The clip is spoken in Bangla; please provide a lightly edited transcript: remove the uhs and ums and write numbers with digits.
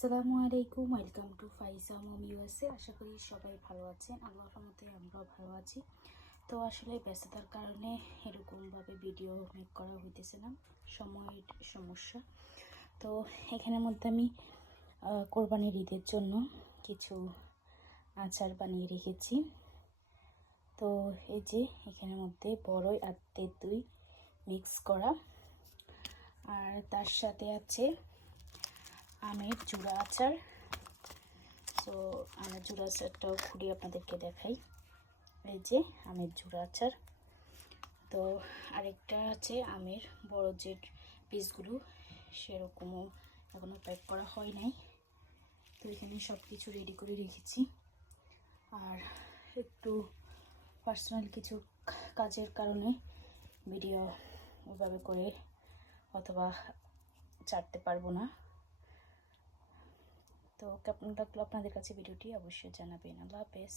আসসালামু আলাইকুম, welcome to Faiza mom USA. আশা করি সবাই ভালো আছেন। আল্লাহর রহমতে আমরাও ভালো আছি। তো আসলে ব্যস্ততার কারণে এরকমভাবে ভিডিও মেক করা হইতেছে না, সময়ের সমস্যা। তো এখানের মধ্যে আমি কোরবানির ঈদের জন্য কিছু আচার বানিয়ে রেখেছি। তো এই যে এখানের মধ্যে বড়ই আর তেঁতুল মিক্স করা, আর তার সাথে আছে আমের জুড়া আচার। তো আমের জুড়া আচারটাও খুঁড়ি আপনাদেরকে দেখাই। এই যে আমের জুড়া আচার। তো আরেকটা আছে আমের বড় যে পিসগুলো, সেরকমও এখনও প্যাক করা হয় নাই। তো এখানে সব কিছু রেডি করে রেখেছি। আর একটু পার্সোনাল কিছু কাজের কারণে ভিডিও ওইভাবে করে অথবা ছাড়তে পারবো না। তো কেমন লাগলো আপনাদের কাছে ভিডিওটি অবশ্যই জানাবেন। আল্লাহ হাফেজ।